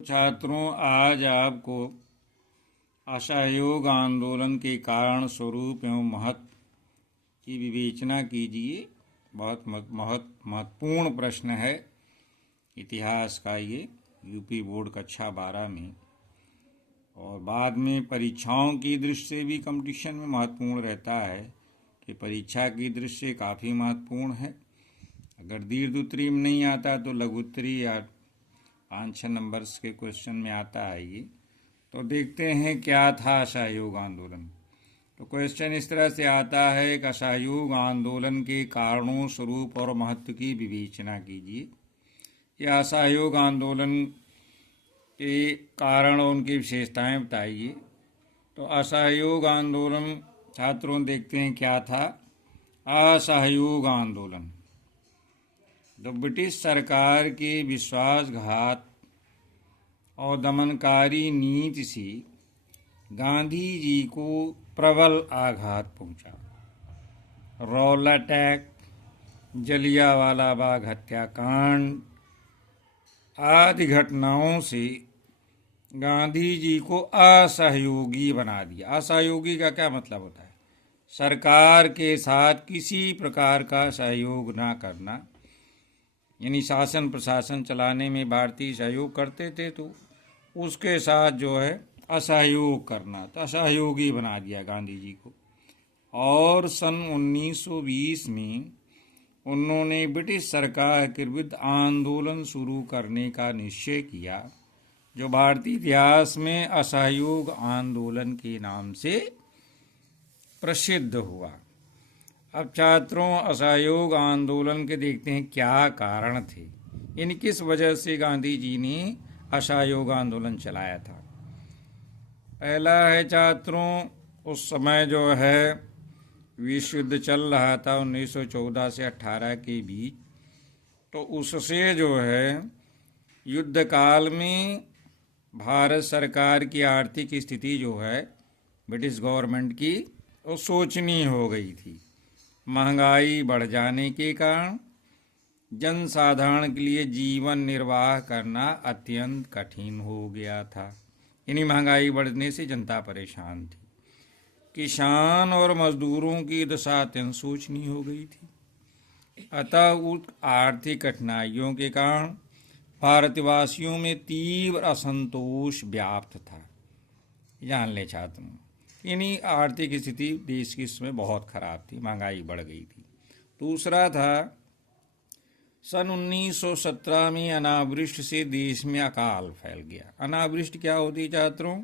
छात्रों, आज आपको असहयोग आंदोलन के कारण, स्वरूप एवं महत्व की विवेचना कीजिए। बहुत महत्वपूर्ण प्रश्न है इतिहास का ये, यूपी बोर्ड कक्षा 12 में, और बाद में परीक्षाओं की दृष्टि से भी कंपटीशन में महत्वपूर्ण रहता है कि परीक्षा की दृष्टि से काफ़ी महत्वपूर्ण है। अगर दीर्घ उत्तरी में नहीं आता तो लघु उत्तरी या 5-6 नंबर्स के क्वेश्चन में आता है ये। तो देखते हैं क्या था असहयोग आंदोलन। तो क्वेश्चन इस तरह से आता है कि असहयोग आंदोलन के कारणों, स्वरूप और महत्व की विवेचना कीजिए। यह असहयोग आंदोलन के कारण और उनकी विशेषताएं बताइए। तो असहयोग आंदोलन छात्रों देखते हैं क्या था। असहयोग आंदोलन तो ब्रिटिश सरकार के विश्वासघात और दमनकारी नीति से गांधी जी को प्रबल आघात पहुंचा। रौलट एक्ट, जलियांवाला बाग हत्याकांड आदि घटनाओं से गांधी जी को असहयोगी बना दिया। असहयोगी का क्या मतलब होता है? सरकार के साथ किसी प्रकार का सहयोग ना करना, यानी शासन प्रशासन चलाने में भारतीय सहयोग करते थे तो उसके साथ जो है असहयोग करना, तो असहयोगी बना दिया गांधी जी को। और सन 1920 में उन्होंने ब्रिटिश सरकार के विरुद्ध आंदोलन शुरू करने का निश्चय किया, जो भारतीय इतिहास में असहयोग आंदोलन के नाम से प्रसिद्ध हुआ। अब छात्रों, असहयोग आंदोलन के देखते हैं क्या कारण थे, यानी किस वजह से गांधी जी ने असहयोग आंदोलन चलाया था। पहला है छात्रों, उस समय जो है विश्व युद्ध चल रहा था 1914 से 18 के बीच। तो उससे जो है युद्ध काल में भारत सरकार की आर्थिक स्थिति जो है ब्रिटिश गवर्नमेंट की, वो सोचनीय हो गई थी। महंगाई बढ़ जाने के कारण जनसाधारण के लिए जीवन निर्वाह करना अत्यंत कठिन हो गया था। यानी महंगाई बढ़ने से जनता परेशान थी। किसान और मजदूरों की दशा अत्यंत शोचनीय हो गई थी। अतः उस आर्थिक कठिनाइयों के कारण भारतवासियों में तीव्र असंतोष व्याप्त था। जान ले छात्रों, यानी आर्थिक स्थिति देश की इसमें बहुत खराब थी, महंगाई बढ़ गई थी। दूसरा था, सन 1917 में अनावृष्टि से देश में अकाल फैल गया। अनावृष्टि क्या होती छात्रों?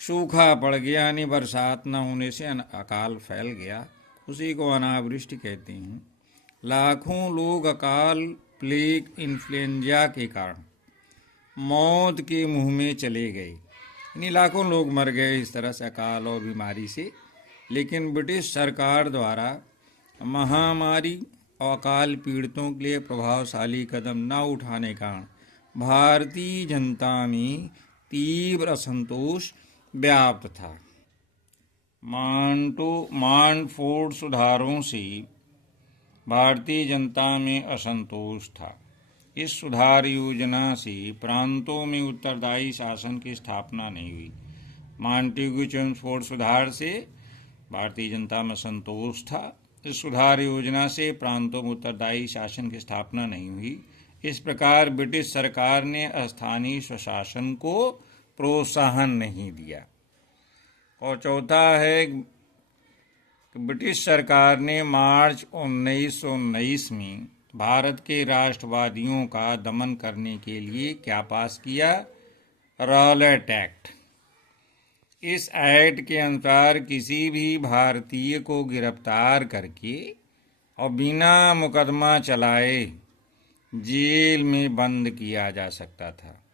सूखा पड़ गया, यानी बरसात न होने से अकाल फैल गया, उसी को अनावृष्टि कहते हैं। लाखों लोग अकाल, प्लेग, इन्फ्लुएंजा के कारण मौत के मुंह में चले गए। यानी लाखों लोग मर गए इस तरह से अकाल और बीमारी से। लेकिन ब्रिटिश सरकार द्वारा महामारी और अकाल पीड़ितों के लिए प्रभावशाली कदम न उठाने के कारण भारतीय जनता में तीव्र असंतोष व्याप्त था। मांडफोर्ड सुधारों से भारतीय जनता में असंतोष था। इस सुधार योजना से प्रांतों में उत्तरदायी शासन की स्थापना नहीं हुई। मांटेग्यू-चेम्सफोर्ड सुधार से भारतीय जनता में संतोष था। इस सुधार योजना से प्रांतों में उत्तरदायी शासन की स्थापना नहीं हुई। इस प्रकार ब्रिटिश सरकार ने स्थानीय स्वशासन को प्रोत्साहन नहीं दिया। और चौथा है, ब्रिटिश सरकार ने मार्च 1919 में भारत के राष्ट्रवादियों का दमन करने के लिए क्या पास किया? Rowlatt act. इस एक्ट के अनुसार किसी भी भारतीय को गिरफ्तार करके और बिना मुकदमा चलाए जेल में बंद किया जा सकता था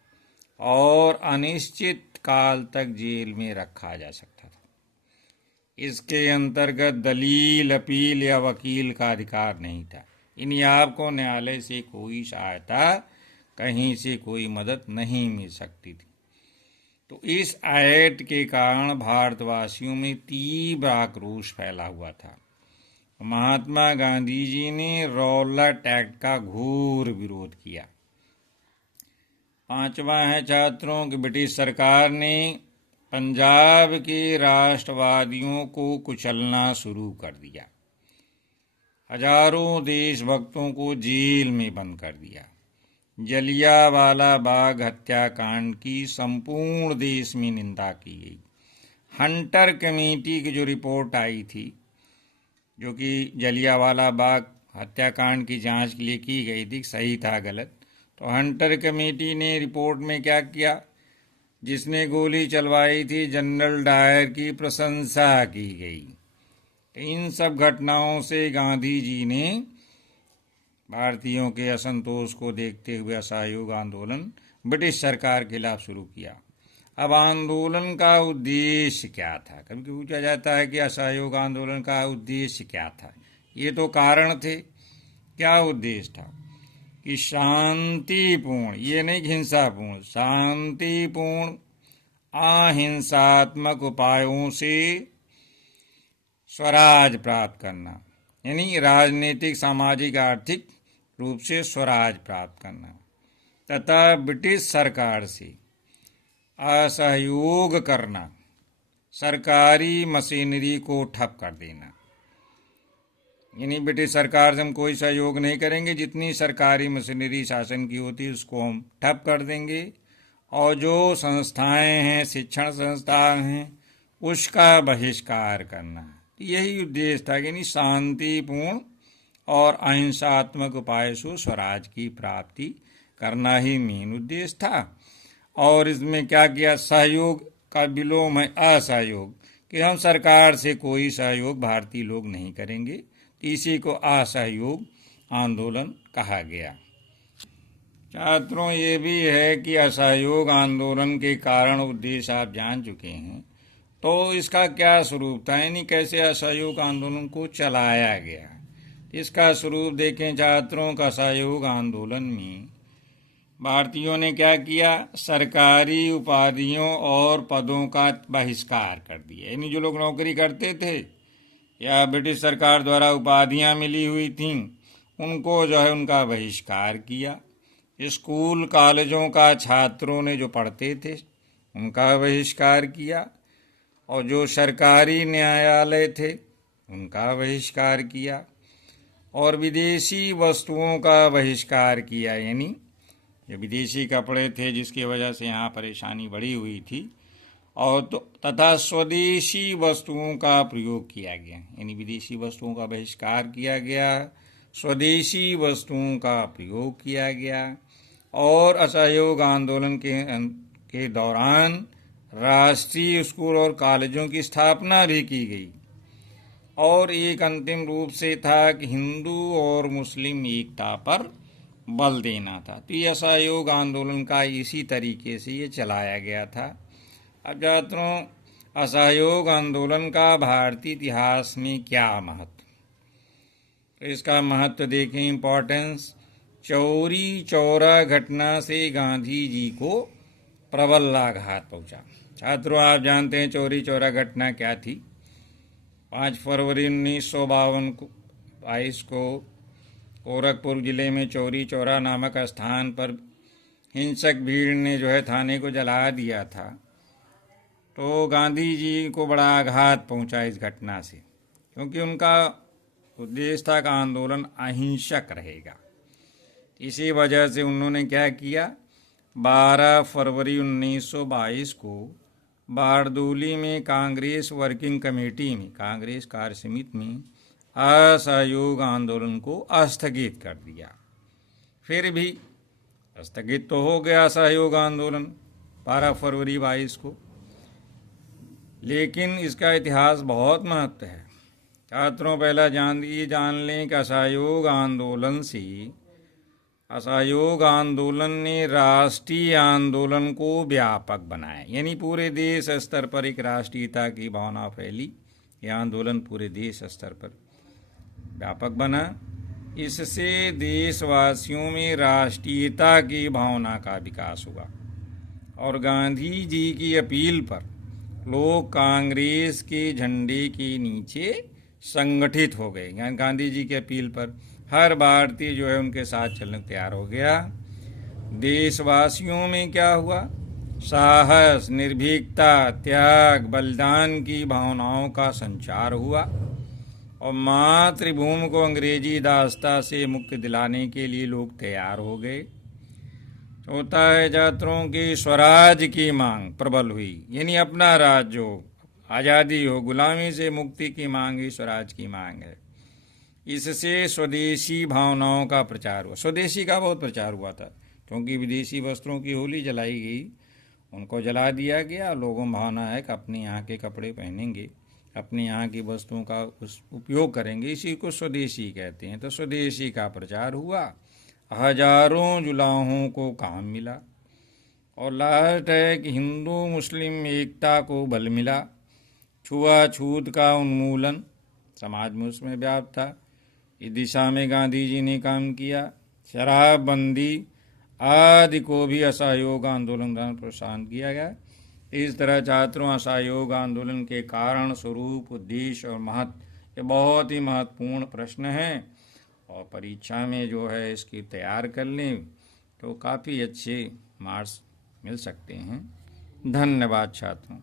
और अनिश्चित काल तक जेल में रखा जा सकता था। इसके अंतर्गत दलील, अपील या वकील का अधिकार नहीं था। यानी आपको न्यायालय से कोई सहायता, कहीं से कोई मदद नहीं मिल सकती थी। तो इस एक्ट के कारण भारतवासियों में तीव्र आक्रोश फैला हुआ था। महात्मा गांधी जी ने रौलट एक्ट का घोर विरोध किया। पांचवा है छात्रों कि ब्रिटिश सरकार ने पंजाब के राष्ट्रवादियों को कुचलना शुरू कर दिया, हजारों देशभक्तों को जेल में बंद कर दिया। जलियांवाला बाग हत्याकांड की संपूर्ण देश में निंदा की गई। हंटर कमेटी की जो रिपोर्ट आई थी, जो कि जलियांवाला बाग हत्याकांड की जांच के लिए की गई थी, सही था गलत, तो हंटर कमेटी ने रिपोर्ट में क्या किया, जिसने गोली चलवाई थी जनरल डायर की प्रशंसा की गई। इन सब घटनाओं से गांधी जी ने भारतीयों के असंतोष को देखते हुए असहयोग आंदोलन ब्रिटिश सरकार के खिलाफ शुरू किया। अब आंदोलन का उद्देश्य क्या था? कभी पूछा जाता है कि असहयोग आंदोलन का उद्देश्य क्या था। ये तो कारण थे। क्या उद्देश्य था? कि शांतिपूर्ण, ये नहीं हिंसापूर्ण, शांतिपूर्ण अहिंसात्मक उपायों से स्वराज प्राप्त करना, यानी राजनीतिक, सामाजिक, आर्थिक रूप से स्वराज प्राप्त करना, तथा ब्रिटिश सरकार से असहयोग करना, सरकारी मशीनरी को ठप कर देना। यानी ब्रिटिश सरकार से हम कोई सहयोग नहीं करेंगे, जितनी सरकारी मशीनरी शासन की होती है उसको हम ठप कर देंगे, और जो संस्थाएं हैं, शिक्षण संस्थान हैं, उसका बहिष्कार करना। यही उद्देश्य था कि शांतिपूर्ण और अहिंसात्मक उपाय से स्वराज की प्राप्ति करना ही मेन उद्देश्य था। और इसमें क्या किया? सहयोग का विलोम है असहयोग, कि हम सरकार से कोई सहयोग भारतीय लोग नहीं करेंगे। इसी को असहयोग आंदोलन कहा गया। छात्रों, ये भी है कि असहयोग आंदोलन के कारण उद्देश्य आप जान चुके हैं, तो इसका क्या स्वरूप था, यानी कैसे असहयोग आंदोलन को चलाया गया। इसका स्वरूप देखें छात्रों। का असहयोग आंदोलन में भारतीयों ने क्या किया? सरकारी उपाधियों और पदों का बहिष्कार कर दिया। यानी जो लोग नौकरी करते थे या ब्रिटिश सरकार द्वारा उपाधियां मिली हुई थीं, उनको जो है उनका बहिष्कार किया। स्कूल कॉलेजों का छात्रों ने जो पढ़ते थे उनका बहिष्कार किया, और जो सरकारी न्यायालय थे उनका बहिष्कार किया, और विदेशी वस्तुओं का बहिष्कार किया। यानी जो विदेशी कपड़े थे जिसकी वजह से यहाँ परेशानी बढ़ी हुई थी, और तो तथा स्वदेशी वस्तुओं का प्रयोग किया गया। यानी विदेशी वस्तुओं का बहिष्कार किया गया, स्वदेशी वस्तुओं का प्रयोग किया गया। और असहयोग आंदोलन के दौरान राष्ट्रीय स्कूल और कॉलेजों की स्थापना भी की गई, और एक अंतिम रूप से था कि हिंदू और मुस्लिम एकता पर बल देना था। तो ये असहयोग आंदोलन का इसी तरीके से ये चलाया गया था। अब छात्रों, असहयोग आंदोलन का भारतीय इतिहास में क्या महत्व? तो इसका महत्व देखें, इम्पोर्टेंस। चौरी चौरा घटना से गांधी जी को प्रबल आघात पहुंचा। छात्रों, आप जानते हैं चौरी चौरा घटना क्या थी। 5 फरवरी 1922 को गोरखपुर जिले में चौरी चौरा नामक स्थान पर हिंसक भीड़ ने जो है थाने को जला दिया था। तो गांधी जी को बड़ा आघात पहुंचा इस घटना से, क्योंकि उनका उद्देश्य था कि आंदोलन अहिंसक रहेगा। इसी वजह से उन्होंने क्या किया? 12 फरवरी 1922 को बारदोली में कांग्रेस वर्किंग कमेटी में, कांग्रेस कार्य समिति में असहयोग आंदोलन को स्थगित कर दिया। फिर भी स्थगित तो हो गया असहयोग आंदोलन 12 फरवरी 22 को, लेकिन इसका इतिहास बहुत महत्व है। छात्रों, पहला जान लें कि असहयोग आंदोलन ने राष्ट्रीय आंदोलन को व्यापक बनाया। यानी पूरे देश स्तर पर एक राष्ट्रीयता की भावना फैली। यह आंदोलन पूरे देश स्तर पर व्यापक बना। इससे देशवासियों में राष्ट्रीयता की भावना का विकास हुआ, और गांधी जी की अपील पर लोग कांग्रेस के झंडे के नीचे संगठित हो गए। गांधी जी की अपील पर हर भारतीय जो है उनके साथ चलने को तैयार हो गया। देशवासियों में क्या हुआ? साहस, निर्भीकता, त्याग, बलिदान की भावनाओं का संचार हुआ और मातृभूमि को अंग्रेजी दासता से मुक्ति दिलाने के लिए लोग तैयार हो गए। होता है छात्रों की स्वराज की मांग प्रबल हुई, यानी अपना राज्य हो, आज़ादी हो, गुलामी से मुक्ति की मांग ही स्वराज की मांग है। इससे स्वदेशी भावनाओं का प्रचार हुआ। स्वदेशी का बहुत प्रचार हुआ था, क्योंकि विदेशी वस्त्रों की होली जलाई गई, उनको जला दिया गया। लोगों में भावना है कि अपने यहाँ के कपड़े पहनेंगे, अपने यहाँ की वस्तुओं का उपयोग करेंगे, इसी को स्वदेशी कहते हैं। तो स्वदेशी का प्रचार हुआ, हजारों जुलाहों को काम मिला और लास्ट है कि हिंदू मुस्लिम एकता को बल मिला। छुआछूत का उन्मूलन समाज में उसमें व्याप्त था, इस दिशा में गांधी जी ने काम किया। शराबबंदी आदि को भी असहयोग आंदोलन द्वारा प्रोत्साहन किया गया। इस तरह छात्रों असहयोग आंदोलन के कारण, स्वरूप, उद्देश्य और महत्व, ये बहुत ही महत्वपूर्ण प्रश्न हैं और परीक्षा में जो है इसकी तैयार कर लें तो काफ़ी अच्छे मार्क्स मिल सकते हैं। धन्यवाद छात्रों।